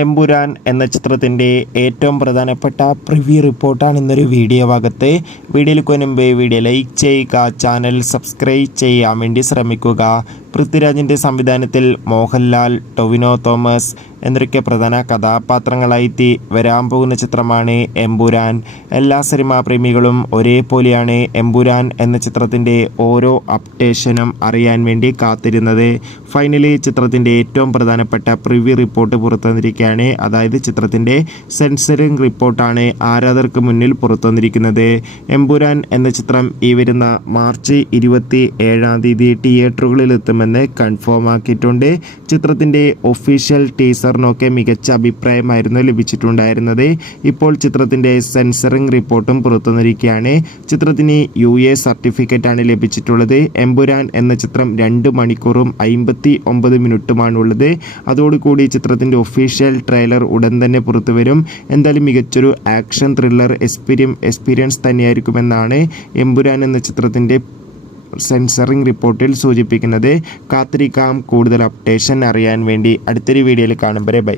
എമ്പുരാൻ എന്ന ചിത്രത്തിൻ്റെ ഏറ്റവും പ്രധാനപ്പെട്ട പ്രിവ്യൂ റിപ്പോർട്ടാണ് ഇന്നൊരു വീഡിയോ ഭാഗത്ത്. വീഡിയോയിലേക്ക് മുൻപ് വീഡിയോ ലൈക്ക് ചെയ്യുക, ചാനൽ സബ്സ്ക്രൈബ് ചെയ്യാൻ വേണ്ടി ശ്രമിക്കുക. പൃഥ്വിരാജിൻ്റെ സംവിധാനത്തിൽ മോഹൻലാൽ, ടൊവിനോ തോമസ് എന്നൊക്കെ പ്രധാന കഥാപാത്രങ്ങളായി വരാൻ പോകുന്ന ചിത്രമാണ് എമ്പുരാൻ. എല്ലാ സിനിമാ പ്രേമികളും ഒരേപോലെയാണ് എമ്പുരാൻ എന്ന ചിത്രത്തിൻ്റെ ഓരോ അപ്ഡേഷനും അറിയാൻ വേണ്ടി കാത്തിരുന്നത്. ഫൈനലി ചിത്രത്തിൻ്റെ ഏറ്റവും പ്രധാനപ്പെട്ട പ്രിവ്യൂ റിപ്പോർട്ട് പുറത്തു വന്നിരിക്കുകയാണ്. അതായത് ചിത്രത്തിൻ്റെ സെൻസറിംഗ് റിപ്പോർട്ടാണ് ആരാധകർക്ക് മുന്നിൽ പുറത്തു വന്നിരിക്കുന്നത്. എമ്പുരാൻ എന്ന ചിത്രം ഈ വരുന്ന മാർച്ച് 27 തിയേറ്ററുകളിൽ എത്തുമെന്ന് കൺഫേം ആക്കിയിട്ടുണ്ട്. ചിത്രത്തിൻ്റെ ഒഫീഷ്യൽ ടീസറിനൊക്കെ മികച്ച അഭിപ്രായമായിരുന്നു ലഭിച്ചിട്ടുണ്ടായിരുന്നത്. ഇപ്പോൾ ചിത്രത്തിൻ്റെ സെൻസറിംഗ് റിപ്പോർട്ടും പുറത്തു വന്നിരിക്കുകയാണ്. ചിത്രത്തിന് UA സർട്ടിഫിക്കറ്റാണ് ലഭിച്ചിട്ടുള്ളത്. എമ്പുരാൻ എന്ന ചിത്രം 2 മണിക്കൂറും 59 മിനിറ്റുമാണുള്ളത്. അതോടുകൂടി ചിത്രത്തിൻ്റെ ഒഫീഷ്യൽ ട്രെയിലർ ഉടൻ തന്നെ പുറത്തു വരും. എന്തായാലും മികച്ചൊരു ആക്ഷൻ ത്രില്ലർ എക്സ്പീരിയൻസ് തന്നെയായിരിക്കുമെന്നാണ് എമ്പുരാൻ എന്ന ചിത്രത്തിൻ്റെ സെൻസറിംഗ് റിപ്പോർട്ടിൽ സൂചിപ്പിക്കുന്നത്. കാത്തിരിക്കാം കൂടുതൽ അപ്ഡേഷൻ അറിയാൻ വേണ്ടി. അടുത്തൊരു വീഡിയോയിൽ കാണും വരെ ബൈ.